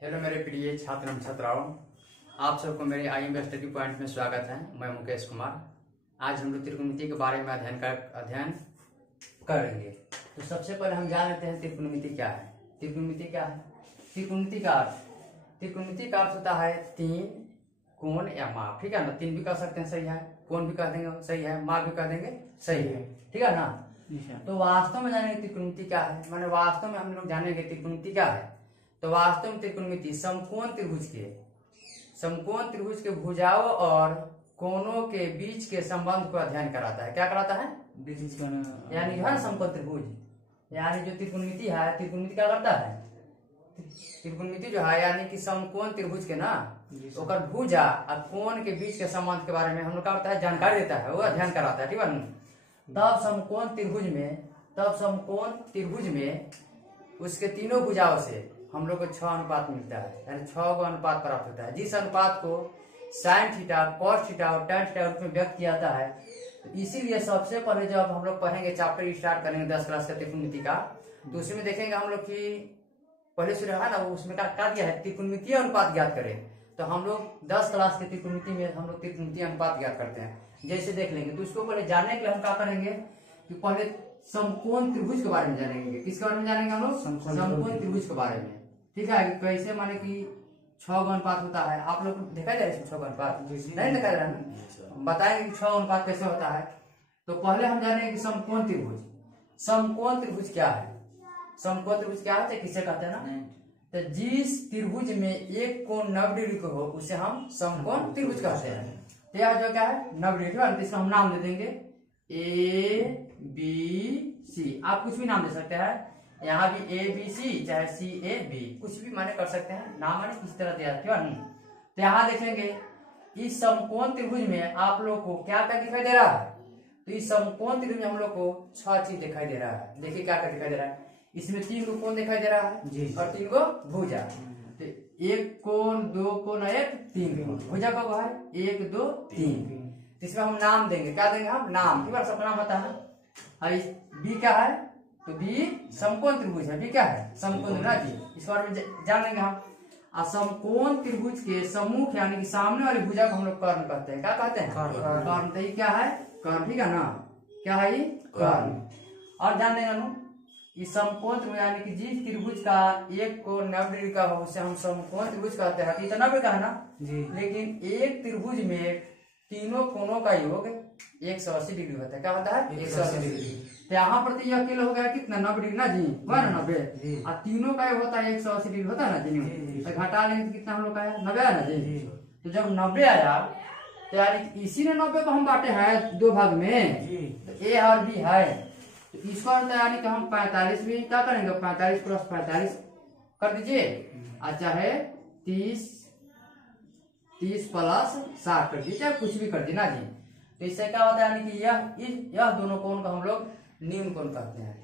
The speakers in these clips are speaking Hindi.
हेलो मेरे प्रिय छात्र एवं छात्राओं, आप सबको मेरे IMB स्टडी पॉइंट में स्वागत है। मैं मुकेश कुमार। आज हम लोग त्रिकोणमिति के बारे में अध्ययन करेंगे। तो सबसे पहले हम जान लेते हैं त्रिकोणमिति क्या है। त्रिकोणमिति क्या है? त्रिकोणमिति का अर्थ होता है तीन, कोण या माप। ठीक है ना? तीन भी कह सकते हैं, सही है। कोण भी कह देंगे, सही है। माप भी कह देंगे, सही है। ठीक है ना? तो वास्तव में जानेंगे त्रिकोणमिति क्या है। माने वास्तव में हम लोग जानेंगे त्रिकोणमिति क्या है। तो वास्तव में त्रिकोणमिति समकोण त्रिभुज के भुजाओं और कोणों के बीच के संबंध को अध्ययन कराता है। क्या कराता है? यानी जो है समकोण त्रिभुज, यानी जो त्रिकोणमिति है, त्रिकोणमिति क्या करता है? त्रिकोणमिति जो है यानी कि समकोण त्रिभुज के ना ओकर भुजा और कोण के बीच के संबंध के बारे में हम लोग क्या करता है? जानकारी देता है, वो अध्ययन कराता है। ठीक है। तब समकोण त्रिभुज में उसके तीनों भुजाओं से हम लोग को 6 अनुपात मिलता है, यानी 6 को अनुपात प्राप्त होता है। जिस अनुपात को साइन थीटा, कॉस थीटा और टैन थीटा रूप में व्यक्त किया जाता है। तो इसीलिए सबसे पहले जब हम लोग पढ़ेंगे, चैप्टर स्टार्ट करेंगे 10 क्लास का त्रिकोणमिति का, तो उसमें देखेंगे हम लोग की पहले से है ना, वो उसमें क्या दिया है? त्रिकोणमितीय अनुपात ज्ञात करें। तो हम लोग 10 क्लास के त्रिकोणमिति में हम लोग त्रिकोणमितीय अनुपात ज्ञात करते हैं, जैसे देख लेंगे। तो उसको पहले जानने के लिए हम क्या करेंगे कि पहले समकोण त्रिभुज के बारे में जानेंगे। किसके बारे में जानेंगे हम लोग? समकोण त्रिभुज के बारे में। ठीक है। कैसे? माने कि 6 का अनुपात होता है। आप लोग देखा जाए इसमें 6 का अनुपात नहीं देखा जा रहा है, बताएंगे कि 6 अनुपात कैसे होता है। तो पहले हम जानेंगे कि समकोण त्रिभुज क्या है। समकोण त्रिभुज क्या होता है, किसे कहते हैं ना? तो जिस त्रिभुज में एक कोण 90 डिग्री को हो उसे हम समकोण त्रिभुज कहते हैं। तो यह जो क्या है 90 डिग्री, तो इसका हम नाम दे देंगे ABC। आप कुछ भी नाम दे सकते हैं, यहाँ भी ABC चाहे CAB, कुछ भी माने कर सकते हैं। नाम माने किस तरह दिया क्यों नहीं। तो यहाँ देखेंगे इस समकोण त्रिभुज में आप लोग को क्या क्या दिखाई दे रहा है। तो इस समकोण त्रिभुज में हम लोग को 6 चीज दिखाई दे रहा है। देखिए क्या क्या दिखाई दे रहा है। इसमें 3 गो कोण दिखाई दे रहा है और 3 गो भुजा। तो 1 कोण, 2 कोण, 1 3 कोण। भुजा का है 1 2 3। इसमें हम नाम देंगे। क्या देंगे हम? नाम। ठीक है, सब नाम बता है। और बी क्या है? तो बी समकोण त्रिभुज है। बी क्या है? समकोण ना जी। इस बारे में जान लेंगे हम। समकोण त्रिभुज के सम्मुख यानी कि सामने वाली भुजा को हम लोग कर्ण कहते हैं। क्या कहते हैं? कर्ण। तो ये क्या है? कर्ण। ठीक है ना? क्या है ये? कर्ण। और जान लेंगे इस समकोण त्रिभुज यानी कि जिस त्रिभुज का एक कोण 90 डिग्री का हो उसे हम समकोण त्रिभुज कहते हैं। ये तो 90 का है ना जी। लेकिन एक त्रिभुज में तीनों कोणों का योग 180 डिग्री होता है। क्या होता है? 180 डिग्री। तो यहाँ पर तो अकेले हो गया कितना? 90 डिग्री ना जी, हुआ ना 90। और तीनों का योग होता है 180 डिग्री होता है ना जी। तो घटा लेंगे तो कितना हम लोग का है? 90 है ना जी। तो जब 90 आया तो यानी इसी ने 90 को हम बांटे हैं 2 भाग में। तो A और B है, तो इसको यानी कि हम 45 भी क्या करेंगे? 45 + 45 कर दीजिए, अच्छा है 30 + 60 कर दीजिए, कुछ भी कर दी ना जी। तो इससे क्या होता है यानी कि यह दोनों कोण को हम लोग न्यून कोण कहते हैं।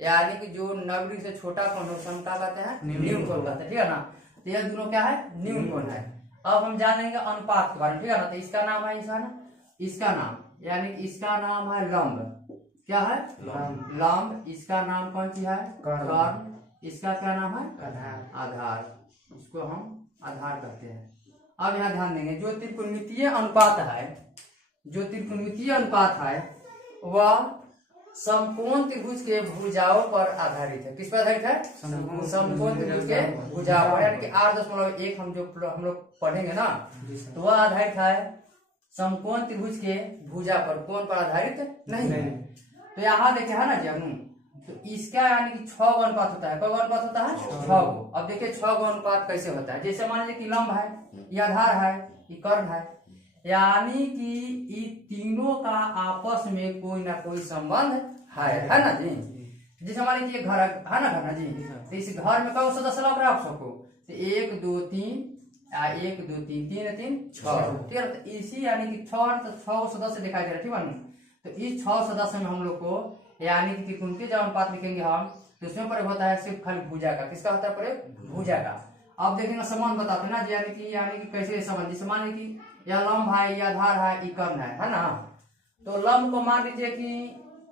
यानी कि जो 90 डिग्री से छोटा कोण हो हम क्या कहते हैं? न्यून कोण कहते हैं। ठीक है ना? तो यह दोनों क्या है? न्यून कोण है। अब हम जानेंगे अनुपात के बारे में। ठीक है ना? तो इसका नाम है इसका नाम यानी कि इसका नाम है लंब। क्या है? लंब। इसका नाम कौन सी है? कर्ण। इसका क्या नाम है? आधार। इसको हम आधार कहते हैं। अब यहाँ ध्यान देंगे, जो त्रिकोणमितीय अनुपात है वह समकोण त्रिभुज के भुजाओं पर आधारित है। किस पर आधारित है? समकोण त्रिभुज के भुजाओं पर, यानी कि 8.1 हम लोग पढ़ेंगे ना, तो वह आधारित है समकोण त्रिभुज के भुजा पर, कोण पर आधारित नहीं है। तो यहाँ देखे है ना जी हम, तो इसका यानी कि 6 का अनुपात होता है। कौ अनुपात होता है? 6 को। अब देखिए 6 का अनुपात कैसे होता है। जैसे मान लीजिए कि लंब है, ये आधार है, ये कर्ण है, यानी कि ये तीनों का आपस में कोई ना कोई संबंध है ना जी। जैसे मान लीजिए घर है ना जी। तो इस घर में कौन सदस्य लग रहा है आप सबको? तो 1 2 3 1 2 3 3 3 6। ठीक है। तो इसी यानी कि 6 सदस्य दिखाई दे रहा है। ठीक है। तो इस 6 सदस्य में हम लोग को यानी कि त्रिकोणमितीय जब अनुपात लिखेंगे हम, तो उसमें प्रयोग होता है सिर्फ खाली भुजा का। किसका होता है प्रयोग? भुजा का। अब देखेंगे संबंध बताते हैं ना, यानी कि कैसे संबंध। जैसे मान लीजिए कि यह लंब है, यह आधार है, ये कर्ण है ना। तो लंब को मान लीजिए कि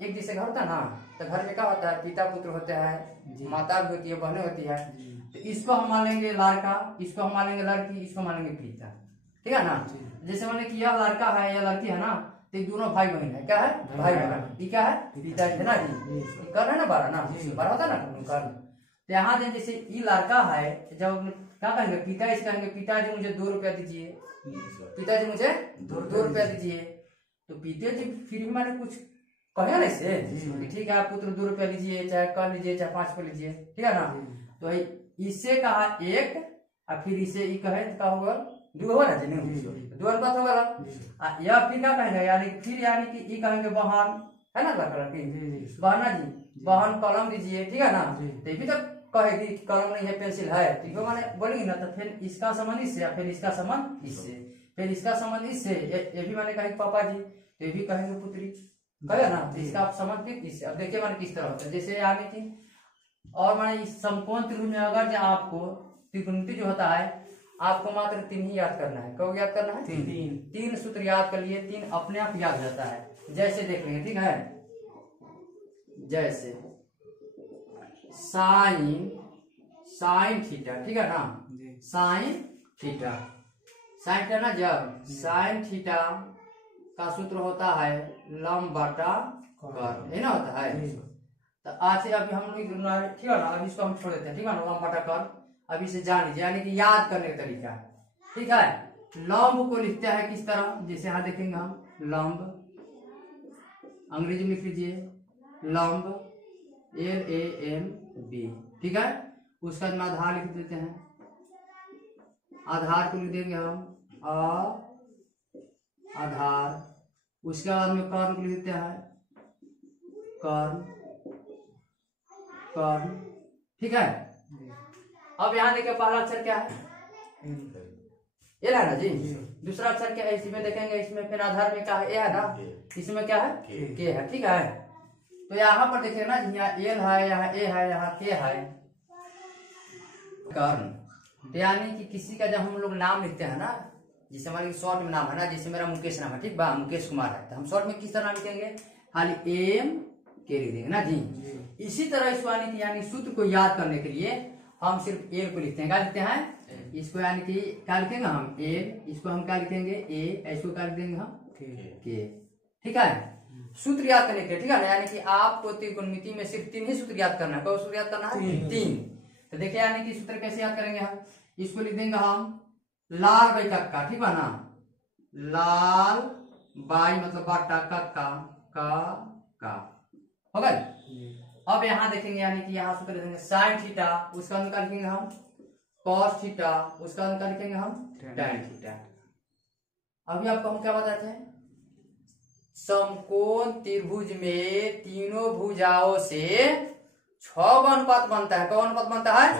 एक जैसे घर होता है ना, तो घर में क्या होता है? पिता पुत्र होते हैं, माता भी होती है, बहनें होती है। तो इसको हम मान लेंगे लड़का, इसको हम मान लेंगे लड़की, इसको मान लेंगे पिता, ठीक है ना। जैसे मान कि यह लड़का है या लड़की है ना, तो दोनों भाई बहन है, क्या है भाई बहन, ये क्या है पिता है ना जी, कर है ना 12 ना, 12 होता है ना कर। तो यहाँ जैसे ये लड़का है, जब क्या कहेंगे पिता, इस कहेंगे पिताजी मुझे 2 रुपया दीजिए, पिताजी मुझे 2 रुपया दीजिए। तो पिताजी फिर भी मैंने कुछ कहे ना इसे, ठीक है पुत्र 2 रुपया लीजिए, चाहे कर लीजिए चाहे 5 को लीजिए, ठीक है ना। तो इससे कहा 1 और फिर इसे ये कहे तो क्या होगा 2 होगा ना जी, 2 अनुपात होगा। या फिर क्या कहेंगे यानी फिर यानी कि ये कहेंगे बहन है ना, लड़की बहना जी बहन कलम दीजिए, ठीक है ना। तो ये भी तो कहेगी कलम नहीं है पेंसिल है, तो माने बोलेंगे ना। तो फिर इसका संबंध इससे, फिर इसका संबंध इससे, फिर इसका संबंध इससे, ये भी माने कहेंगे पापा जी, तो ये भी कहेंगे पुत्री, कहे ना। तो इसका संबंध फिर इससे। अब देखिए माने किस तरह होता है, जैसे यानी कि और माने इस समकोण त्रिभुज में अगर जो आपको त्रिकोणमिति जो होता है, आपको मात्र 3 ही याद करना है। कब याद करना है? 3 सूत्र याद कर लिए, 3 अपने आप याद रहता है। जैसे देख लेंगे, ठीक है, जैसे साइन थीटा, ठीक है ना, साइन थीटा ना, जब साइन थीटा का सूत्र होता है लंब बटा कर्ण, है ना होता है। तो आज से अभी हम लोग ठीक है ना, अभी इसको हम छोड़ देते हैं, ठीक है ना, लंब बटा कर्ण। अभी से जान लीजिए यानी कि याद करने का तरीका, ठीक है। लंब को लिखते हैं किस तरह, जैसे यहाँ देखेंगे हम लंब, अंग्रेजी में लिख लीजिए लंब LAMB, ठीक है। उसका आधार लिख देते हैं, आधार को लिख देंगे हम आधार। उसके बाद में कर्ण को लिख देते हैं कर्ण, ठीक है। अब यहाँ देखिए पहला अक्षर क्या है, एल है ना जी। दूसरा अक्षर क्या है इसमें देखेंगे, इसमें फिर आधार में क्या है, ए है ना, इसमें क्या है के है, ठीक है। तो यहाँ पर देखिए ना, यहाँ एल है, यहाँ ए है, यहाँ के है, कर्ण। यानी कि किसी का जब हम लोग नाम लिखते हैं ना, जैसे हमारे शॉर्ट में नाम है ना, जैसे मेरा मुकेश नाम है, ठीक बा, मुकेश कुमार है, तो हम शॉर्ट में किस तरह नाम लिखेंगे, खाली एम के लिख देंगे ना जी। इसी तरह इस यानी सूत्र को याद करने के लिए हम सिर्फ एल को लिखते हैं, क्या लिखते हैं इसको, यानी कि क्या लिखेंगे हम एल, इसको हम क्या लिखेंगे ए, इसको क्या लिख देंगे हम के, ठीक है। सूत्र याद करने के लिए, ठीक है ना, यानी कि आपको त्रिकोणमिति में सिर्फ 3 ही सूत्र याद करना है। कौन सूत्र याद करना है? 3। तो देखिए यानी कि सूत्र कैसे याद करेंगे हम, इसको लिख देंगे हम लाल बाई कक्का, ठीक है ना, लाल बाई मतलब बाटा कक्का का हो गया। अब यहाँ देखेंगे यानी कि यहाँ सूत्र देखेंगे साइन थीटा, उसका अंतर लिखेंगे हम कॉस थीटा, उसका अंतर लिखेंगे हम टैन थीटा। अभी आपको हम क्या बताते हैं, समकोण त्रिभुज में तीनों भुजाओं से 6 का अनुपात बनता है। कौन अनुपात बनता है?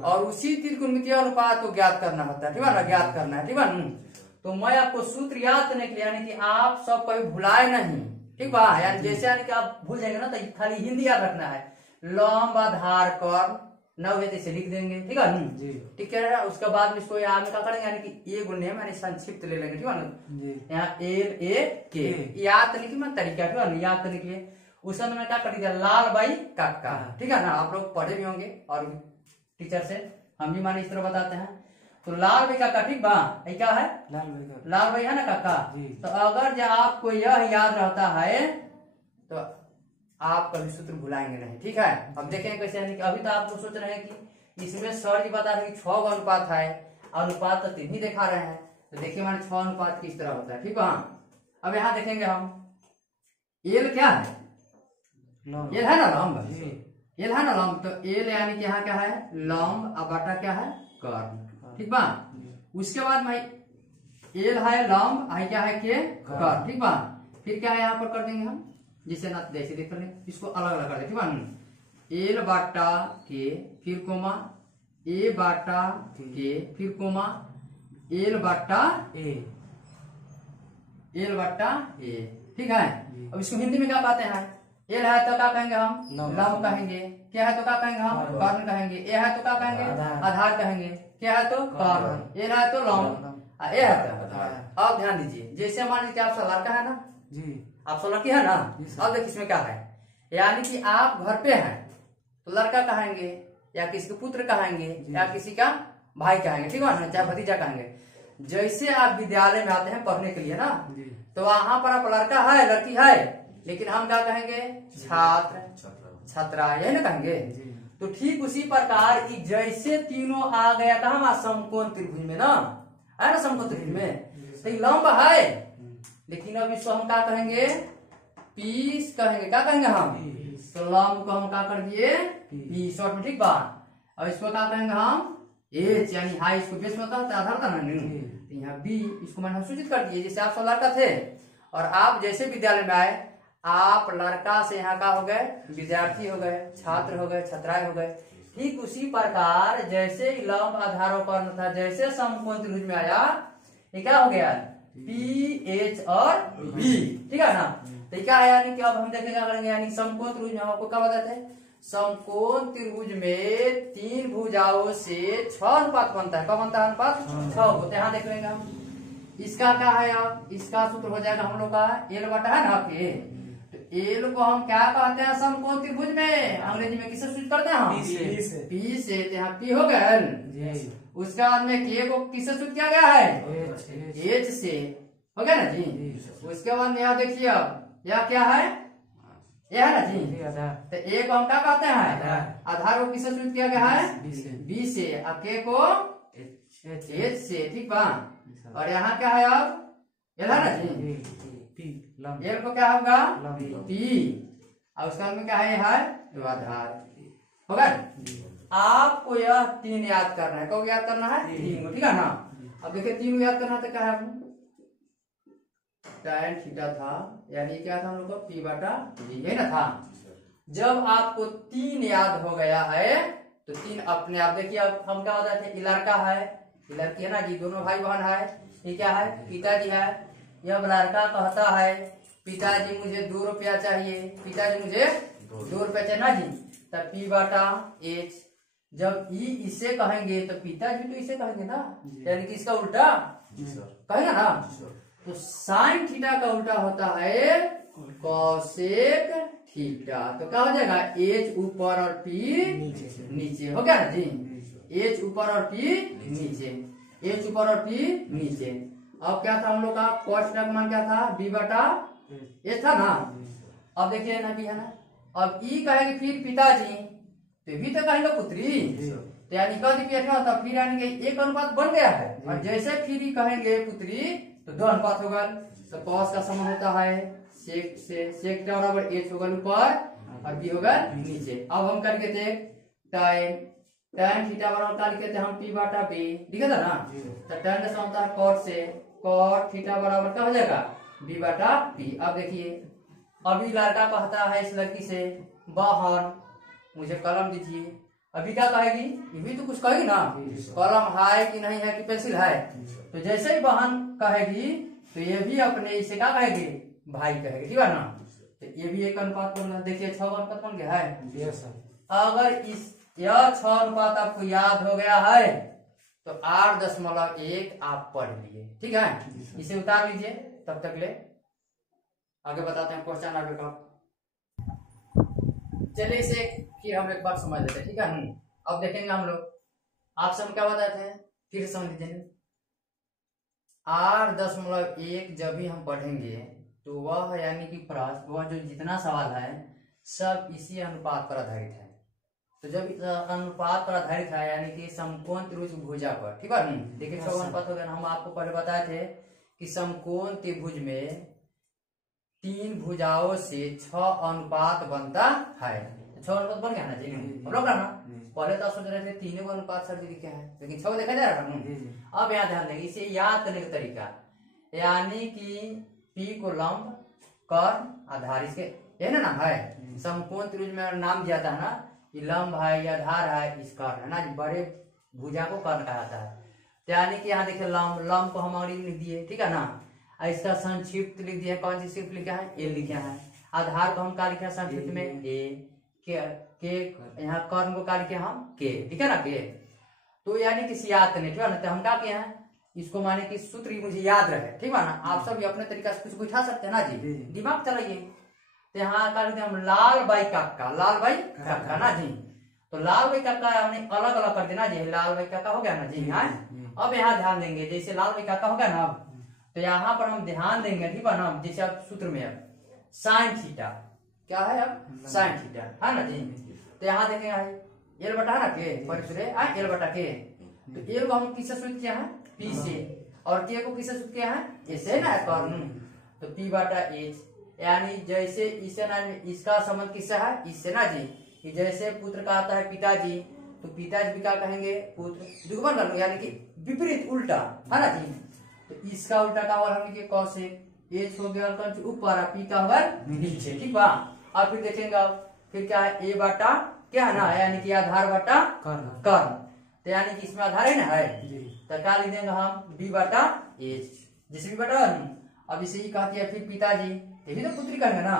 और उसी त्रिकोणमितीय अनुपात को ज्ञात करना होता है, ठीक है ना, ज्ञात करना है, ठीक है। तो मैं आपको सूत्र याद करने के लिए, यानी कि आप सब कभी भुलाए नहीं, ठीक बा, यानी जैसे यानी कि आप भूल जाएंगे ना, तो खाली हिंदी याद रखना है। लंब आधार कर्ण 9 है, इसे लिख देंगे, ठीक है, ठीक है। उसके बाद में इसको याद में क्या करेंगे, यानी कि ए गुणे यानी संक्षिप्त ले लेंगे, ठीक है ना, यहाँ एल ए के याद करने की मैं तरीका, ठीक है, याद करने के लिए उसका मैंने क्या कर दिया, लाल बाई कक्का, ठीक है ना। आप लोग पढ़े भी होंगे और टीचर से हम भी माने इस तरह बताते हैं। तो लाल बाई कक्का, ठीक बा, क्या है लाल बाई है ना कक्का। तो अगर जब आपको यह याद रहता है तो आप कभी सूत्र भुलाएंगे नहीं, ठीक है। अब देखेंगे कैसे, यानी कि अभी तो आप लोग सोच रहे हैं कि इसमें सर जी बता रहे हैं कि 6 का अनुपात है, अनुपात तो 3 ही दिखा रहे हैं। तो देखिए हमारे 6 अनुपात किस तरह होता है, ठीक है। अब यहाँ देखेंगे हम एल क्या है, एल है ना लंब, एल है ना लंब। तो एल यानी कि यहाँ क्या है लंब, अब बटा क्या है कर्ण, ठीक बा। उसके बाद भाई एल है लंब, आई क्या है के कर्ण, ठीक बा। फिर क्या है यहाँ पर कर देंगे हम, जिसे ना जैसे देख लें, इसको अलग अलग कर दे, ठीक बा। एल बाटा के, फिर कोमा ए बाटा के, फिर कोमा एल बाटा ए, एल बाटा ए, ठीक है। अब इसको हिंदी में क्या कहते हैं, एल है तो क्या कहेंगे हम लंब कहेंगे, क्या है तो क्या कहेंगे हम कर्ण कहेंगे, ए है तो क्या कहेंगे आधार कहेंगे, क्या है तो कर्ण, एल है तो लंब, ए है तो आधार। अब ध्यान दीजिए, जैसे मान लीजिए आप लड़का है ना जी, आप लड़की है ना। अब देखिए इसमें क्या है, यानी कि आप घर पे हैं, तो लड़का कहेंगे या किसी के पुत्र कहेंगे या किसी का भाई कहेंगे, ठीक है ना, चाहे भतीजा कहेंगे। जैसे आप विद्यालय में आते हैं पढ़ने के लिए ना, तो वहां पर आप लड़का है लड़की है, लेकिन हम क्या कहेंगे, छात्र छात्रा, यही ना कहेंगे। तो ठीक उसी प्रकार जैसे तीनों आ गया कहा समकोण त्रिभुज में ना, है ना, समकोण त्रिभुज में तो लंब है, लेकिन अब इसको हम क्या कहेंगे, पीस कहेंगे, क्या कहेंगे हम, तो लंब को हम क्या कर दिए पी शॉर्ट में, ठीक बात। अब इसको क्या कहेंगे हम एच, यानी हाई, इसको बेस में कहते आधार था ना, यहाँ बी, इसको मैंने सूचित कर दिए। जैसे आप सब लड़का थे और आप जैसे विद्यालय में आए, आप लड़का से यहाँ का हो गए विद्यार्थी हो गए, छात्र हो गए, छात्राएं हो गए। ठीक उसी प्रकार जैसे लंब आधारों पर था, जैसे समकोण त्रिभुज में आया, ये क्या हो गया पी एच और बी, ठीक है ना। तो क्या है, यानी कि अब हम देखेंगे क्या करेंगे, यानी समकोण त्रिभुज में हम आपको क्या बताते हैं, समकोण त्रिभुज में 3 भुजाओं से 6 अनुपात बनता है। कब बनता है अनुपात, 6 होते हैं। यहाँ देख लेंगे हम, इसका क्या है, अब इसका सूत्र हो जाएगा हम लोग का एल बटा है ना आपके, तो एल को हम क्या कहते हैं समकोण त्रिभुज में, अंग्रेजी में किससे सूचित करते हैं हम, पी से। तो यहाँ पी हो गया, उसके बाद में के को किससे सूचित किया गया है, एच से, हो गया ना जी। उसके बाद में यहाँ देखिए, अब यह क्या है, यह है ना जी, तो ए को हम क्या कहते हैं आधार को किससे सूचित किया गया है, बी से, और के को एच से, ठीक बा। और यहाँ क्या है, अब एल है ना जी, एल को क्या होगा पी, और उसका में क्या है आधार, होगा। आपको यह 3 याद करना है, कब याद करना है, 3, ठीक है ना। अब देखिए 3 याद करना तो क्या है, tan थीटा था, यानी क्या था हम लोग को पी बटा वी, है ना था। जब आपको 3 याद हो गया है तो 3 अपने आप देखिए, अब हम क्या होता है, लड़का है, लड़की है ना जी, दोनों भाई बहन है, ये क्या है पिताजी है। जब लड़का कहता है पिताजी मुझे 2 रुपया चाहिए, पिताजी मुझे 2 रुपया चाहिए ना जी, तब पी बटा एच। जब ई इसे कहेंगे तो पिताजी तो इसे कहेंगे ना, यानी कि इसका उल्टा कहेगा ना। तो साइन थीटा का उल्टा होता है कोसेक थीटा, तो क्या हो जाएगा एच ऊपर और पी नीचे, हो गया ना जी, एच ऊपर और पी नीचे, एच ऊपर और पी नीचे। अब क्या था हम लोग का कॉस का मान क्या था, बी बटा एच था ना। अब देखिए ना बी है ना, अब ई कहेंगे फिर पिताजी, तो भी तो कहेंगे पुत्री, तो यानी होता फिर यानी कि 1 अनुपात बन गया है। और जैसे फिर ही कहेंगे पुत्री तो 2 अनुपात होगा। तो कॉस का समान होता है सेक से, सेक का बराबर एच होगा ऊपर और बी होगा नीचे। अब हम करके थे tan थीटा बराबर क्या लिखे थे हम, पी बटा बी, लिखा था ना। तो tan का समान होता है कॉट से, कॉट थीटा बराबर क्या हो जाएगा बी बटा पी। अब देखिए, अभी लड़का कहता है इस लड़की से बहन मुझे कलम दीजिए, अभी क्या कहेगी, ये भी तो कुछ कहेगी ना, कलम है कि नहीं है कि पेंसिल है। तो जैसे ही बहन कहेगी तो ये भी अपने इसे क्या कहेगी, भाई कहेगी, ठीक है ना। तो ये भी 1 अनुपात बन गया। देखिए 6 अनुपात बन गया है। अगर इस यह 6 अनुपात आपको याद हो गया है तो 8.1 आप पढ़ लिए, ठीक है। इसे उतार लीजिए, तब तक ले आगे बताते हैं क्वेश्चन आगे का। चलिए इसे फिर हम एक बार समझ लेते हैं, ठीक है। अब देखेंगे हम लोग, आपसे हम क्या बताते हैं फिर समझ लीजिए। 8.1 जब भी हम पढ़ेंगे तो वह यानी कि वह जो जितना सवाल है सब इसी अनुपात पर आधारित है। तो जब इस अनुपात पर आधारित है यानी कि समकोण त्रिभुज भुजा पर, ठीक है। देखिए 6 अनुपात हो गया। हम आपको पहले बताए थे कि समकोण त्रिभुज में 3 भुजाओं से 6 अनुपात बनता है। 6 अनुपात बन गया ना जी, हम लोग ना पहले तो सोच रहे थे 3 अनुपात सर जी क्या है, लेकिन 6 देखा जा रहा था। अब यहाँ ध्यान देंगे, इसे याद करने का तरीका, यानी कि पी को लंब कर्ण आधार, इसके है ना है। समकोण त्रिभुज में नाम दिया था ना, ये लंब है, ये आधार है, इस कर्ण है ना, बड़े भुजा को कर्ण कहा जाता है। यानी कि यहाँ देखिए लंब को हम अंग्रेजी में लिख दिए, ठीक है ना। इसका संक्षिप्त लिख दिया, कौन सी सिर्फ लिखा है, ए लिखा है। आधार को हम क्या लिखा है संक्षिप्त में ए, के यहाँ कर्ण को क्या लिखे हम के, ठीक है ना के। तो यानी किसी याद करने, ठीक है ना। तो हम क्या किए हैं इसको, माने कि सूत्र मुझे याद रहे, ठीक है ना। आप सब अपने तरीका से कुछ बिठा सकते हैं ना जी, दिमाग चलाइए। तो यहाँ क्या लिखते हैं हम, लाल बाई काका, लाल बाई काका ना जी। तो लाल भाई काका हमने अलग अलग कर देना जी, लाल भाई काका हो गया ना जी। हाँ अब यहाँ ध्यान देंगे, जैसे लाल भाई काका हो गया ना, अब तो यहाँ पर हम ध्यान देंगे, ठीक है ना, जैसे अब सूत्र में अब साइन थीटा क्या है, अब साइन थीटा है ना जी। तो यहाँ देखेंगे एल बटा ना के एल बटा के, तो एल को हम किससे सूत्र किया है, पी से, और के को किससे सूत्र किया है, ऐसे ना कर्न, तो पी बटा एच, यानी जैसे इसे ना इसका संबंध किससे है, इससे ना जी, कि जैसे पुत्र का आता है पिताजी, तो पिताजी भी क्या कहेंगे, पुत्र दुगुना कर लो, यानी कि विपरीत उल्टा है ना जी। तो इसका उल्टा का होगा हमने के कौशिक, एच हो गया ऊपर, पी का होगा नीचे, ठीक बा। और फिर देखेंगे अब फिर क्या है, ए बटा क्या है ना, यानी कि आधार बटा कर्ण, तो यानी कि इसमें आधार है ना है, तो क्या लिख देंगे हम, बी बटा एच, जैसे बी बटा। अब इसे ही कहती है फिर पिताजी, ये भी तो पुत्री कहेंगे ना,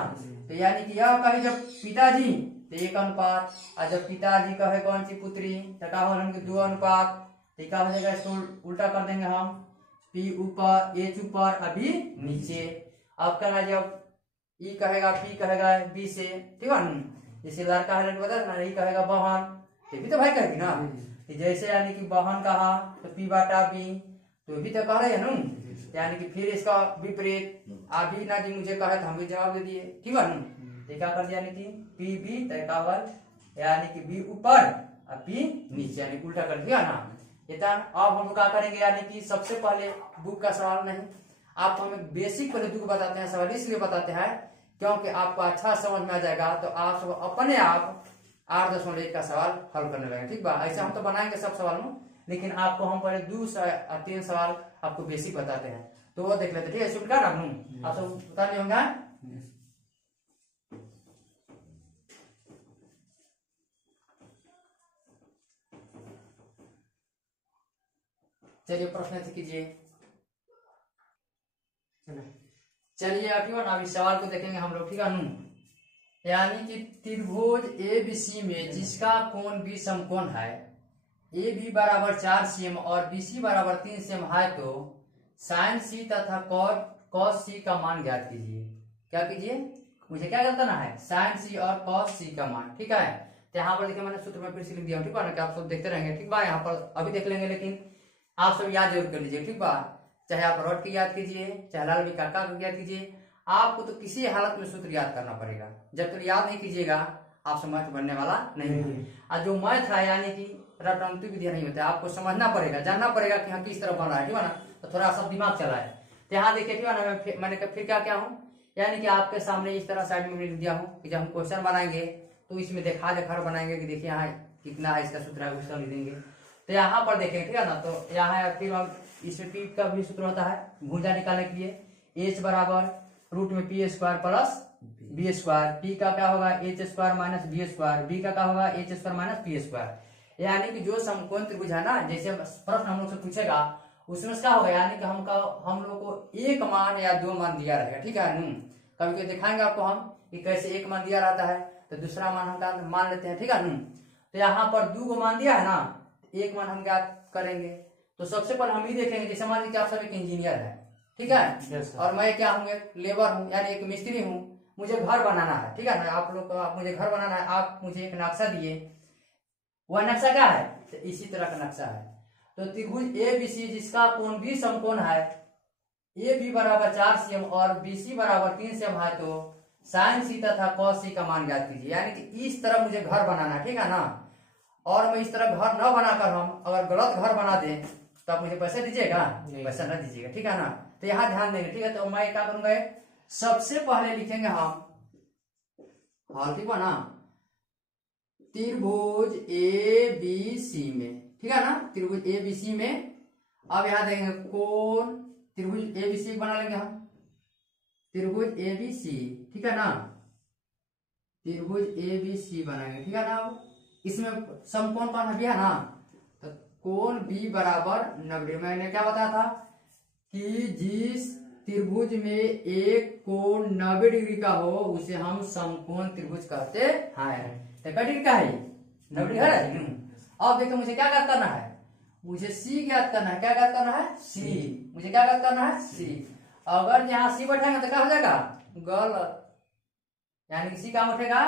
तो यानी कि यह कहे जब पिताजी तो एक अनुपात, और जब पिताजी कहे कौन सी पुत्री, तो क्या होगा हमके 2 अनुपात, तो क्या हो जाएगा, इसको उल्टा कर देंगे हम, पी ऊपर एच ऊपर अभी नीचे। अब कहना जब ई कहेगा पी कहेगा बी से, ठीक है ना, जैसे लड़का है लड़का बता ना, ई कहेगा बहन, ये भी तो भाई कहेगी ना, तो जैसे यानी कि बहन कहा तो पी बाटा बी, तो भी तो कह रहे हैं ना, यानी कि फिर इसका विपरीत, अभी ना जी मुझे कहा तो हम भी जवाब दे दिए, ठीक है ना, तो क्या कर दिया, यानी कि पी बी तयकावल, यानी कि बी ऊपर और पी नीचे, यानी उल्टा कर दिया ना। अब हम क्या करेंगे, यानी कि सबसे पहले बुक का सवाल नहीं, आप हमें बेसिक पहले दुख बताते हैं, सवाल इसलिए बताते हैं क्योंकि आपको अच्छा समझ में आ जाएगा, तो आप सब अपने आप 8.1 का सवाल हल करने लगे, ठीक बा। ऐसे हम तो बनाएंगे सब सवाल में, लेकिन आपको हम पहले 2 से 3 सवाल आपको बेसिक बताते हैं, तो वो देख लेते, ठीक है। शुक्र आप सब बता लिए होंगे। चलिए प्रश्न कीजिए, चलिए अभी सवाल को देखेंगे हम लोग, ठीक है। यानी कि त्रिभुज ए बी सी में जिसका कोण बी समकोण है, ए बी बराबर 4 cm और बी सी बराबर 3 cm है, तो साइन सी तथा कॉस सी का मान ज्ञात कीजिए। क्या कीजिए, मुझे क्या करना है, साइन सी और कॉस सी का मान, ठीक है। तो यहाँ पर देखिए मैंने सूत्र में फिर से लिख दिया, ठीक है ना, कि आप सब देखते रहेंगे, ठीक बा। यहाँ पर अभी देख लेंगे, लेकिन आप सब याद जरूर कर लीजिए, ठीक बा। चाहे आप रॉड की याद कीजिए, चाहे लाल भाई काका को याद कीजिए, आपको तो किसी हालत में सूत्र याद करना पड़ेगा, जब तक याद नहीं कीजिएगा आपसे मैथ बनने वाला नहीं है। और जो मैथ है यानी कि रटंतु विधि नहीं होता है, आपको समझना पड़ेगा, जानना पड़ेगा कि हाँ किस तरह बन रहा है, ठीक है ना, तो थोड़ा सा दिमाग चला है। तो यहाँ देखिए, ठीक है ना, मैंने फिर क्या क्या हूँ, यानी कि आपके सामने इस तरह साइड में लिख दिया हूँ कि जब हम क्वेश्चन बनाएंगे तो इसमें देखा बनाएंगे कि देखिए यहाँ कितना है, इसका सूत्र है, उसका लिख देंगे। तो यहाँ पर देखेंगे, ठीक है ना, तो यहाँ फिर हम इसमें पी का भी सूत्र होता है भुजा निकालने के लिए, एच बराबर रूट में P square plus B square, P का क्या होगा H square minus B square, B का क्या होगा H square minus P square. यानी कि जो समकोण त्रिभुज है ना, जैसे प्रश्न हम लोग से पूछेगा उसमें क्या होगा, यानी कि हम लोग को एक मान या 2 मान दिया रहेगा, ठीक है। कभी कभी दिखाएंगे आपको हम कि कैसे एक मान दिया रहता है, तो दूसरा मान हम मान लेते हैं, ठीक है। तो यहाँ पर 2 मान दिया है ना, एक मान हम ज्ञात करेंगे। तो सबसे पहले हम ही देखेंगे, जैसे मान लीजिए आप सब एक इंजीनियर है, ठीक है, और मैं क्या हूँ, एक लेबर हूँ, यानी एक मिस्त्री हूँ, मुझे घर बनाना है, ठीक है ना, आप लोग आप मुझे घर बनाना है, आप मुझे एक नक्शा दिए, वह नक्शा क्या है, तो इसी तरह का नक्शा है। तो त्रिभुज ए बी सी जिसका कोण बी समकोण है, ए बी बराबर 4 cm और बी सी बराबर 3 cm है, तो साइन सी तथा कॉस सी का मान ज्ञात कीजिए। यानी कि इस तरह मुझे घर बनाना है, ठीक है ना, और मैं इस तरह घर न बनाकर हम अगर गलत घर बना दें तो आप मुझे पैसा दीजिएगा, पैसा न दीजिएगा, ठीक है ना। तो यहाँ ध्यान देंगे, ठीक है। तो मैं क्या करूंगा, सबसे पहले लिखेंगे हम ठीक है ना, त्रिभुज ए बी सी में, ठीक है ना, त्रिभुज ए बी सी में। अब यहाँ देखेंगे कोण त्रिभुज ए बी सी बना लेंगे हम, त्रिभुज ए बी सी, ठीक है ना, त्रिभुज ए बी सी बनाएंगे, ठीक है ना। अब इसमें समकोण कौन है ना, तो कोण बी बराबर 90। मैंने क्या बताया था कि जिस त्रिभुज में एक कोण 90 डिग्री का हो उसे हम समकोण त्रिभुज कहते हैं। तो कै डिग्री का है, 90 डिग्री है। अब देखो मुझे क्या ज्ञात करना है, मुझे सी ज्ञात करना है। क्या ज्ञात करना है, सी, मुझे क्या ज्ञात करना है, सी। अगर यहाँ सी बैठेगा तो क्या हो जाएगा, गलत, यानी कि सी कहाँ बैठेगा,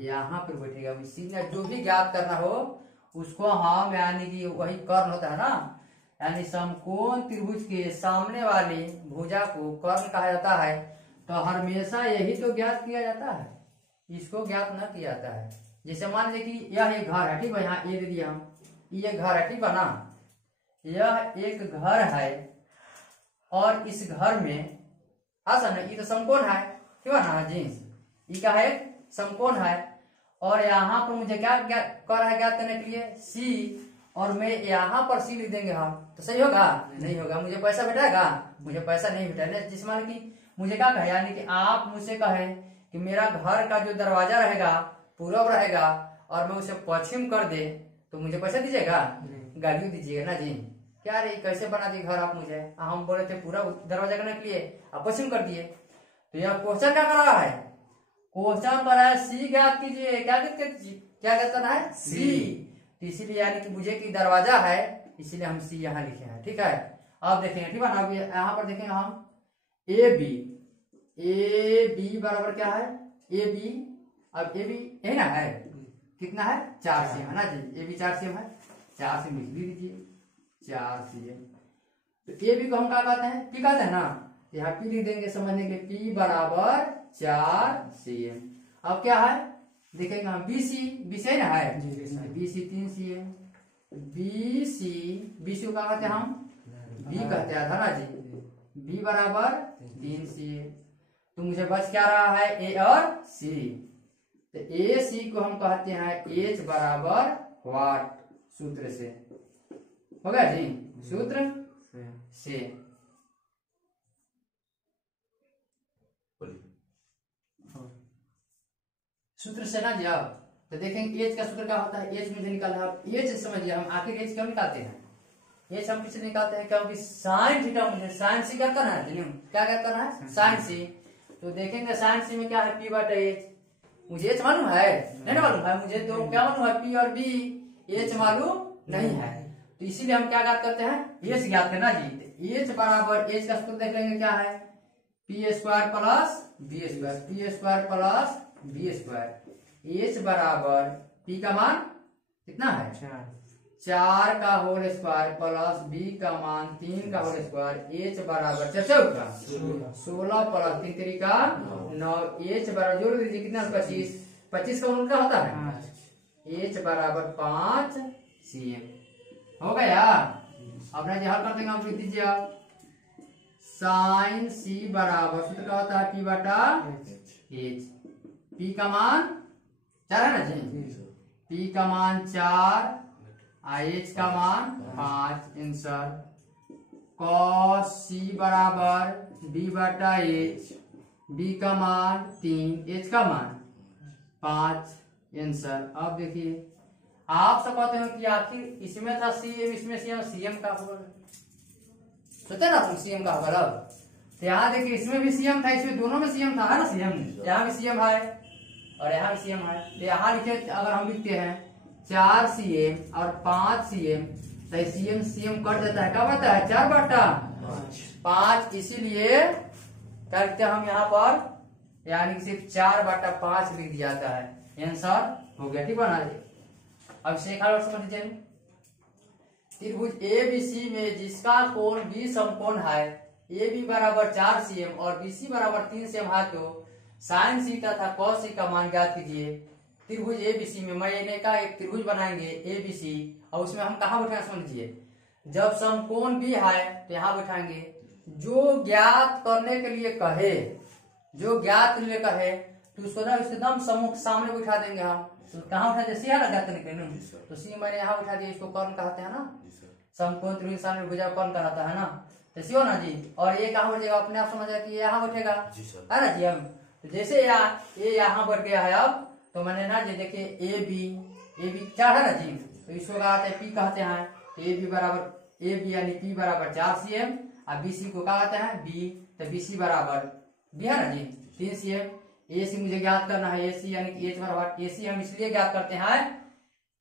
यहाँ पर बैठेगा। सी ने जो भी ज्ञात करना हो उसको हम यानी कि वही कर्ण होता है ना, यानी समकोण त्रिभुज के सामने वाली भुजा को कर्ण कहा जाता है। तो हमेशा यही तो ज्ञात किया जाता है, इसको ज्ञात न किया जाता है। जैसे मान लीजिए कि यह एक घर है, ठीक है, यहाँ ए दे दिया हम, ये घर है, ठीक है ना, यह एक घर है और इस घर में आसन है, ये तो समकोण है, ठीक है ना जी, ये क्या है, समकोण है। और यहाँ पर मुझे क्या कर रहा है ज्ञात करने के लिए, सी, और मैं यहाँ पर सी लिख देंगे हम, तो सही होगा, नहीं होगा, मुझे पैसा भेटाएगा, मुझे पैसा नहीं भेटा। जिस मान की मुझे क्या कहे, यानी कि आप मुझसे कहे कि मेरा घर का जो दरवाजा रहेगा पूरब रहेगा और मैं उसे पश्चिम कर दे तो मुझे पैसा दीजिएगा, गाली दीजिएगा ना जी, क्या रे कैसे बना दिए घर आप मुझे, हम बोले थे पूरा दरवाजा करने के लिए, आप पश्चिम कर दिए। तो यह क्वेश्चन क्या कर रहा है, क्वेश्चन कर रहा है सी ज्ञात कीजिए, क्या ज्ञात करना है, सी। तो इसीलिए यानी कि मुझे की दरवाजा है, इसीलिए हम सी यहाँ लिखे हैं, ठीक है। अब देखेंगे, ठीक है ना, अब यहाँ पर देखेंगे हम ए बी बराबर क्या है, ए बी, अब ए बी यही ना है, कितना है, 4 सीएम है ना जी, ए बी 4 सीएम है, 4 सीएम लिख दीजिए, 4 सीएम। तो ए बी को हम क्या कहते हैं, पी कहते हैं ना, यहाँ पी लिख देंगे समझने के, पी बराबर 4 सीएम। अब क्या है देखेंगे हम, बी सी ना है, B C 3 cm, B C को क्या कहते हैं हम, बी कहते हैं ना जी, बी बराबर 3 सीएम। तो मुझे बच क्या रहा है, ए और सी। तो ए सी को हम कहते हैं एच बराबर वाट, सूत्र से हो गया जी, सूत्र से। सूत्र से ना जी, अब तो देखेंगे एच का सूत्र क्या होता है, एच मुझे निकालना है, एच समझिए हम आखिर एच क्यों निकालते हैं, एच हम किससे निकालते हैं, क्योंकि साइन थीटा, मुझे साइन सी क्या करना है, क्या करना है, साइन सी। तो देखेंगे साइन सी में क्या है, पी बटा एच, मुझे एच मालूम है, नहीं ना मालूम है, मुझे तो क्या मालूम है, पी और बी, एच मालूम नहीं है। तो इसीलिए हम क्या ज्ञात करते हैं, एच ज्ञात करना जी। एच बराबर, एच का सूत्र देख लेंगे क्या है, P square plus B square, P square plus B square. H बराबर पी का मान कितना है, 4 का होल स्क्वायर प्लस बी का मान 3 का होल स्क्वायर, एच बराबर 4 का 16 प्लस 3 तरीका 9, एच बराबर जोड़ दीजिए कितना, 25, 25 का उनका होता है, एच बराबर 5 सीएम हो गया। अपना जो हल कर देंगे हम लिख दीजिए आप, साइन सी बराबर सूत्र का होता है पी बटा एच, पी का मान 4 है ना जी, पी का मान 4, एच का मान 5, आंसर। कॉस सी बराबर बी बटा एच, बी का मान 3, एच का मान 5, आंसर। अब देखिए आप सब कहते हो कि आखिर इसमें था सीएम, इसमें सीएम, सीएम का होगा, सोचे ना तुम सीएम का होगा। तो यहाँ देखिए इसमें भी सीएम था, इसमें दोनों में सीएम था, है ना सीएम, यहाँ भी सीएम है और यहाँ भी सीएम है। तो यहाँ लिखे, अगर हम लिखते हैं 4 सीएम और 5 सीएम, तो सीएम सीएम कट देता है, क्या बता है, 4 बटा 5, इसीलिए करते हम यहाँ पर यानी कि सिर्फ 4 बटा 5 लिख दिया जाता है, आंसर हो गया, ठीक है ना। अब शेखा और समझ लीजिए, त्रिभुज एबीसी में जिसका कोण बी समकोण है, ए बी बराबर 4 सीएम और बी सी बराबर 3 सीएम है, तो साइन सी तथा कॉस सी का मान ज्ञात कीजिए। त्रिभुज एबीसी में मैंने का एक त्रिभुज बनाएंगे एबीसी, और उसमें हम कहाँ बैठाएंगे समझिए, जब समकोण बी है तो यहाँ बैठाएंगे, जो ज्ञात करने के लिए कहे, जो ज्ञात करने के लिए कहे तो उसको ना एकदम सम्मुख सामने बैठा देंगे हम। तो कहाँ उठा, सी है ना ज्ञात करने के लिए, तो सी मैंने यहाँ उठा दिया, इसको कर्ण कहते हैं ना, समकोण त्रिभुज सामने भुजा कर्ण कहता है ना, तो सी हो ना जी। और ये कहाँ बैठेगा, अपने आप समझ आती है, यहाँ बैठेगा, है ना जी। हम तो जैसे ये यहाँ बैठ गया है, अब तो मैंने ना जी देखिए ए बी क्या है ना जी, तो इसको कहते हैं पी कहते हैं, तो ए बी बराबर ए बी यानी पी बराबर 4 सीएम, और बी सी को क्या कहते हैं बी, तो बी सी बराबर बी है ना जी 3 सीएम। ए सी मुझे ज्ञात करना है, ए सी यानी कि एच बराबर, ए सी हम इसलिए ज्ञात करते हैं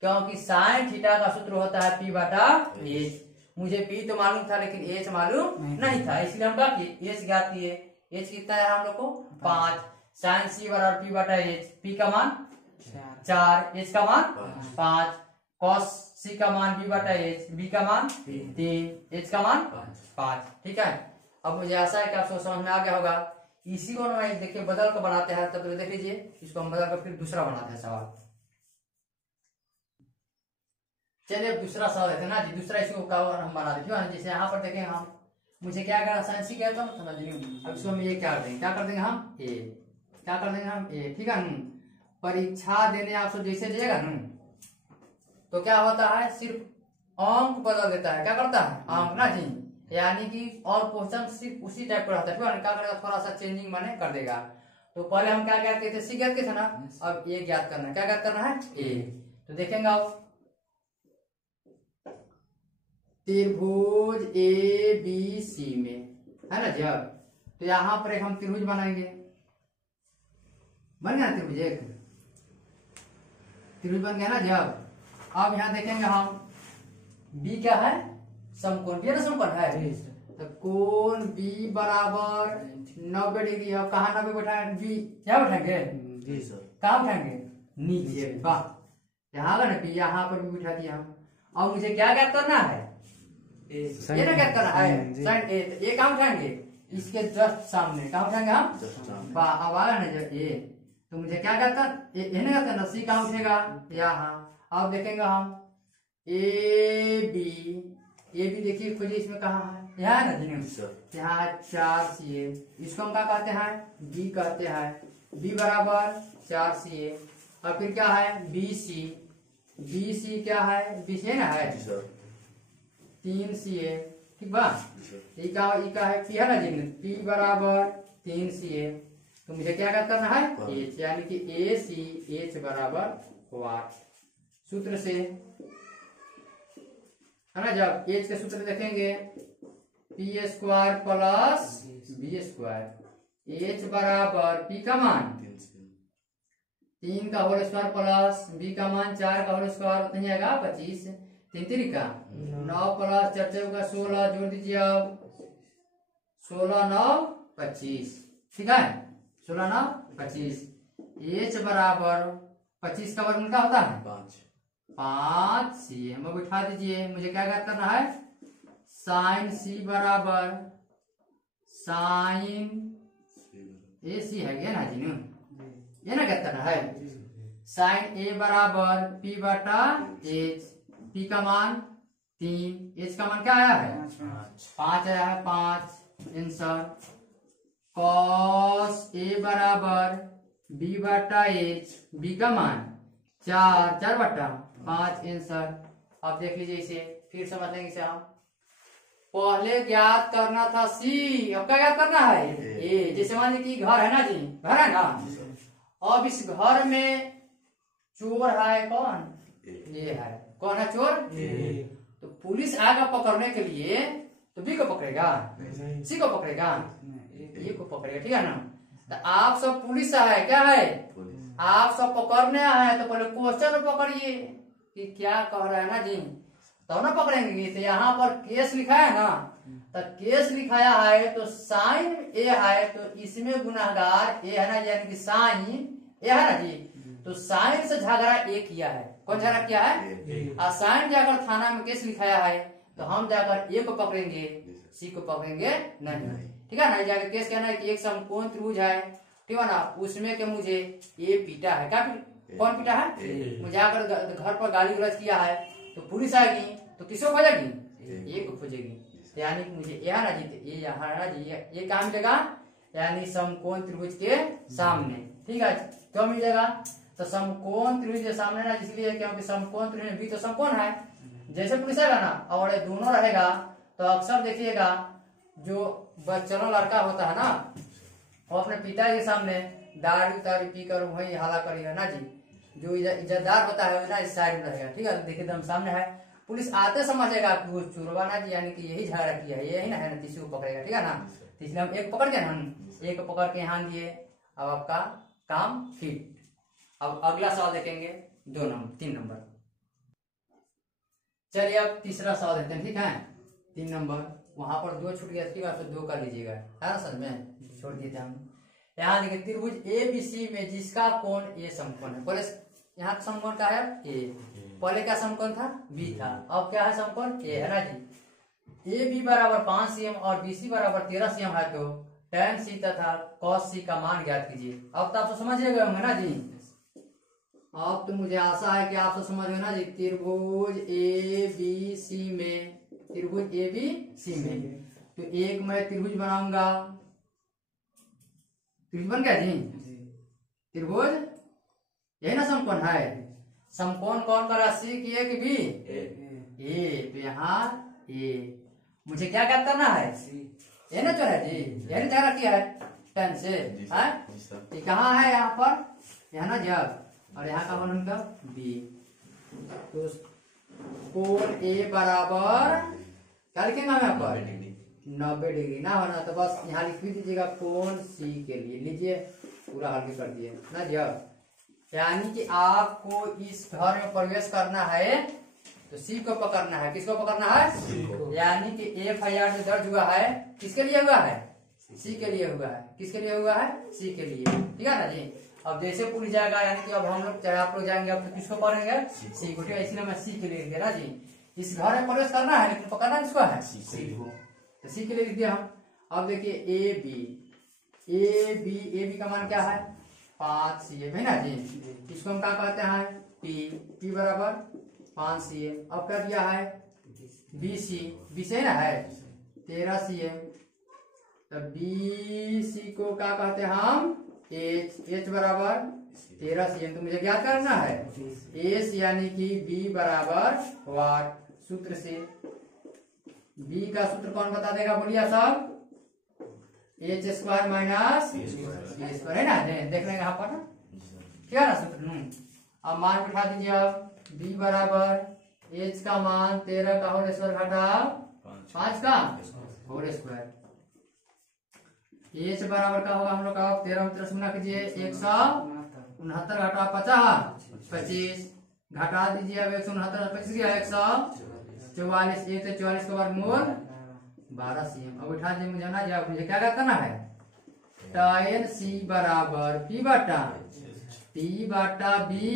क्योंकि साइन थीटा का सूत्र होता है पी बटा एच। मुझे पी तो मालूम था लेकिन एच मालूम नहीं था, इसलिए हम क्या किए, एच ज्ञात किए। एच कितना है हम लोग को 5, साइन सी बराबर पी बटा एच, पी का मान 4, एच का मान 5, कॉस सी का मान बी बटा एच, बी का मान 3, एच का मान 5। ठीक है, अब मुझे आशा है कि आपको समझ में आ गया होगा। इसी को ना देखिए बदल कर बनाते हैं, तब देख लीजिए इसको हम बदल कर फिर दूसरा बनाते हैं सवाल। चलिए अब दूसरा सवाल है ना जी, दूसरा इसको का हम बना देते हैं। जैसे यहाँ पर देखेंगे हम, मुझे क्या करना साइन सी कहता हूँ समझ लीजिए। अब इसको हम ये क्या कर देंगे, क्या कर देंगे हम ए, क्या कर देंगे हम ए। ठीक है, परीक्षा देने आप सब जैसे जाएगा न तो क्या होता है, सिर्फ अंक बदल देता है। क्या करता है, अंक ना जी, यानी कि और क्वेश्चन सिर्फ उसी टाइप का रहता है। क्या करेगा, थोड़ा सा चेंजिंग माने कर देगा। तो पहले हम क्या ज्ञात किए थे, सी ज्ञात किए थे ना, अब ए ज्ञात करना है। क्या ज्ञात करना है, ए। तो देखेंगे आप त्रिभुज ए बी सी में है ना जब, तो यहां पर एक हम त्रिभुज बनाएंगे। बन गया त्रिभुज, एक त्रिभुज बन गया ना जब। अब यहाँ देखेंगे हम बी क्या है, समकोण, ये ना समकोण है। तो कोण बी बराबर 90 डिग्री। अब कहाँ 90 बैठाएंगे, बी क्या बैठाएंगे, कहाँ बैठाएंगे, नीचे। वाह, यहाँ ना बी, यहाँ पर भी बिठा दिया हम। अब मुझे क्या ज्ञात करना है, ये ना ज्ञात करना है साइन ए। तो ये कहाँ उठाएंगे, इसके जस्ट सामने। कहाँ उठाएंगे हम, वाह, अब आया ना जब ए, तो मुझे क्या ज्ञात कर, ये ना ज्ञात करना, सी कहाँ उठेगा, यहाँ। अब देखेंगे हम ए बी देखिए खोजिए, इसमें कहाँ है, यहाँ है ना, यहाँ 4 सी ए। इसको हम क्या कहते हैं, बी कहते हैं। बी बराबर 4 सी ए। और फिर क्या है, बी सी क्या है, बी सी ना है 3 सी ए। ठीक बा, ई का है पी है ना जी, पी बराबर 3 सी ए। तो मुझे क्या करना है, एच, यानी कि ए सी एच बराबर वाट। सूत्र से है ना, जब एच के सूत्र देखेंगे P square plus B square, H बराबर पी का मान 3 का होल स्क्वायर प्लस बी का मान 4 का होल स्क्वायर, उतना ही आएगा 25, 3 3 का 9 प्लस 4 4 का 16, जोड़ दीजिए अब 16 9 25। ठीक है, 16 9 25। एच बराबर 25 का वर्गमूल क्या होता है, 5 सी। हम बिठा दीजिए, मुझे क्या ज्ञात करना है, साइन सी बराबर साइन ए सी है क्या ना जी, ये ना ज्ञात करना है। साइन ए बराबर पी बटा एच, पी का मान 3, एच का मान क्या आया है 5 आया है, 5 आंसर। कॉस ए बराबर बी बटा एच, बी का मान 4 बटा 5 आंसर। अब देख लीजिए इसे, फिर समझ लेंगे इसे हम। पहले ज्ञात करना था सी, अब क्या ज्ञात करना है ए। जैसे मान लीजिए कि घर है ना जी, घर है ना, अब इस घर में चोर है कौन, ये है, कौन है चोर, तो पुलिस आएगा पकड़ने के लिए, तो बी को पकड़ेगा, सी को पकड़ेगा, ए को पकड़ेगा। ठीक है ना, तो आप सब पुलिस है, क्या है, आप सब पकड़ने आए, तो पहले क्वेश्चन पकड़िए कि क्या कह रहा है ना जी, तो ना पकड़ेंगे। तो यहाँ पर केस लिखा है ना, तो केस लिखाया है, तो साइन ए है, तो इसमें गुनाहगार ए है ना, यानी कि साइन ए है ना जी। तो साइन से झगड़ा ए किया है, कौन झगड़ा किया है, और साइन जाकर थाना में केस लिखाया है, तो हम जाकर ए को पकड़ेंगे, सी को पकड़ेंगे नहीं। ठीक है ना, जाकर केस कहना है कि एक समकोण त्रिभुज है, ठीक है ना, उसमें के मुझे ए पीटा है, क्या कौन पीटा है, मुझे आकर घर पर गाली गलौज किया है, तो पुलिस आएगी, तो किसको खोजेगी, ए को खोजेगी। यानी कि मुझे ये ना जी, ये यहाँ ना जी, ये कहाँ मिलेगा, यानी समकोण त्रिभुज के सामने। ठीक है, क्यों मिलेगा, तो समकोण त्रिभुज के सामने ना, इसलिए क्योंकि समकोण त्रिभुज भी तो समकोण है। जैसे पुलिस आएगा ना और ये दोनों रहेगा, तो अक्सर देखिएगा जो बच्चों लड़का होता है ना, वो अपने पिता के सामने दारू तारी पी कर वही हाला करेगा ना जी। जो इज्जतदार होता है ना इस साइड में रहेगा। ठीक है, देखिए एकदम सामने है, पुलिस आते समझेगा कि वो चोरवा ना जी, यानी कि यही झगड़ा किया है, यही ना है ना, तीसरे को पकड़ेगा। ठीक है ना, तो इसलिए हम एक पकड़ के ना, एक पकड़ के यहाँ दिए, अब आपका काम फिट। अब अगला सवाल देखेंगे 3 नंबर। चलिए अब तीसरा सवाल देते हैं। ठीक है, 3 नंबर, वहां पर 2 छूट गया, ठीक है, तो 2 कर लीजिएगा, है ना, सर में छोड़ दिए थे हम। यहाँ देखिए त्रिभुज एबीसी में जिसका कोण ए समकोण है, पहले यहाँ का समकोण क्या है ए, पहले क्या समकोण था बी था, अब क्या है समकोण ए है ना जी। ए बी बराबर 5 cm और बी सी बराबर 13 cm है तो tan सी तथा cos सी का मान ज्ञात कीजिए। अब तो आप तो समझ गए होंगे ना जी, अब तो मुझे आशा है कि आप तो समझ गए ना जी। त्रिभुज ए बी सी में, त्रिभुज ए बी सी में तो एक मैं त्रिभुज बनाऊंगा, त्रिभुज बन गया जी। त्रिभुज यही ना समकोण है, समकोण कौन का राशि की है कि बी ए, तो यहाँ ए मुझे क्या क्या करना है ये ना चला जी, ये ना जगह किया है tan से है, ये कहाँ है यहाँ पर, यहाँ ना जब, और यहाँ का मान उनका बी, तो कोण ए बराबर क्या लिखेंगे हम यहाँ पर 90 डिग्री ना होना तो बस यहाँ लिख भी दीजिएगा कोण सी के लिए, लीजिए पूरा हल कर दिए ना जब। यानी कि आपको इस घर में प्रवेश करना है तो सी को पकड़ना है, किसको पकड़ना है, यानी कि FIR जो दर्ज हुआ है किसके लिए हुआ है, सी के लिए हुआ है, किसके लिए हुआ है, सी के लिए, ठीक है ना जी। अब जैसे पुलिस जाएगा यानी कि अब हम लोग चाहे आप लोग जाएंगे अब तो किसको पढ़ेंगे सी को, इसलिए मैं सी के लिए लिख दिया ना जी। इस घर में प्रवेश करना है लेकिन पकड़ना किसको है, सी को, तो सी के लिए लिख दिया हम। अब देखिए ए बी का मान क्या है 5 cm है ना जी, इसको हम क्या कहते हैं पी बराबर 5 cm। अब क्या दिया है बी सी है ना है 13 cm, तो बी सी को क्या कहते हैं हम एच बराबर 13 cm। तो मुझे क्या करना है एस यानी कि बी बराबर वाट, सूत्र से बी का सूत्र कौन बता देगा बोलिए सब, H square minus B square है ना, देख लेंगे यहाँ पर क्या ना सूत्र। अब मान बिठा दीजिए, अब बी बराबर एच का मान 13 का होल स्क्वायर घटाओ 5 का होल स्क्वायर, एच बराबर का होगा हम लोग का 13 में 13 गुना कीजिए 169 घटाओ 50 25 घटा दीजिए, अब 169 25 गया 144, 144 के बाद मूल 12 cm। अब उठा दीजिए मुझे ना जब मुझे क्या करना है tan सी बराबर पी बाटा बी,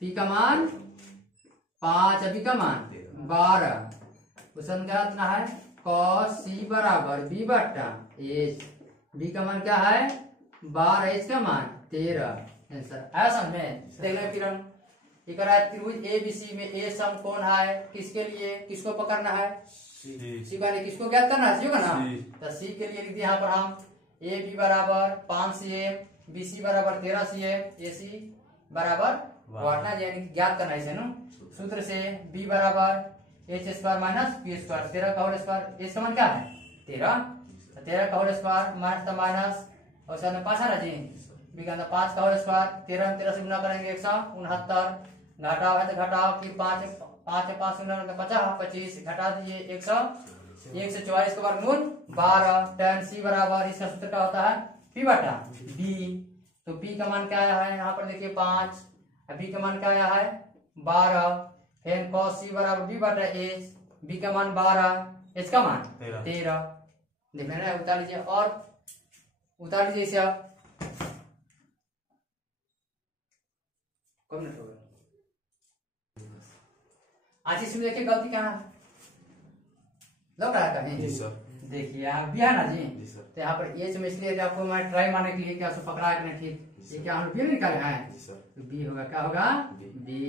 पी का मान 5 बी का मान 12, क्वेश्चन क्या इतना है cos सी बराबर बी बाटा एच, बी का मान क्या है 12, एच का मान 13, आंसर आया समझ में। देख लें फिर हम त्रिभुज ए बी सी में ए समकोण है, किसके लिए किसको पकड़ना है सी का, किसको ज्ञात करना है सी का ना, तो सी के लिए लिख दिया यहाँ पर हम ए बी बराबर 5 cm, बी सी बराबर 13 cm, ए सी बराबर वाटना यानी ज्ञात करना है ना, सूत्र से बी बराबर H square minus P square, 13 का होल स्क्वायर, एच का मान क्या है 13, 13 का होल स्क्वायर माइनस का माइनस और साथ 5 है ना जी, बी का 5 का होल स्क्वायर 13 13 से गुना करेंगे 169, घटाओ है तो घटाओ, फिर 5 5 गुना 50 25 घटा दीजिए 144 के बाद मूल 12, tan सी बराबर इसका सूत्र क्या होता है पी बाटा बी, तो बी का मान क्या आया है यहाँ पर देखिए 5, बी का मान क्या आया है 12, फिर cos सी बराबर बी बाटा एच, बी का मान 12, एच का मान 13, देखना है उतार लीजिए और उतार लीजिए इसे आप, मिनट हो गया। आज इसमें देखिए गलती कहाँ लग रहा है कहीं, देखिए आप भी है ना जी, तो यहाँ पर एच में इसलिए आपको मैं ट्राई मारने के लिए क्या पकड़ा है कि नहीं ठीक, ये क्या हम बी निकाले हैं तो बी होगा, क्या होगा बी,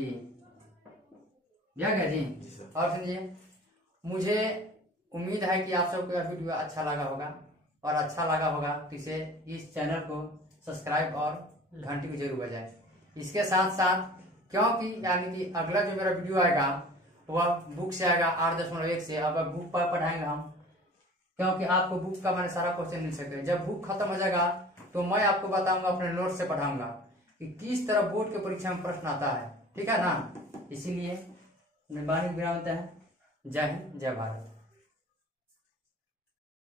गया जी। और सुनिए मुझे उम्मीद है कि आप सबको यह वीडियो अच्छा लगा होगा, और अच्छा लगा होगा तो इसे इस चैनल को सब्सक्राइब और घंटी को जरूर बजाएं। इसके साथ साथ क्योंकि यानी कि अगला जो मेरा वीडियो आएगा वह बुक से आएगा 8.1 से, अब बुक पर पढ़ाएंगे हम, क्योंकि आपको बुक का मैंने सारा क्वेश्चन मिल सकते हैं। जब बुक खत्म हो जाएगा तो मैं आपको बताऊंगा, अपने नोट से पढ़ाऊंगा कि किस तरह बोर्ड के परीक्षा में प्रश्न आता है, ठीक है ना। इसीलिए मैं वाणी विराम देते हैं। जय हिंद, जय भारत।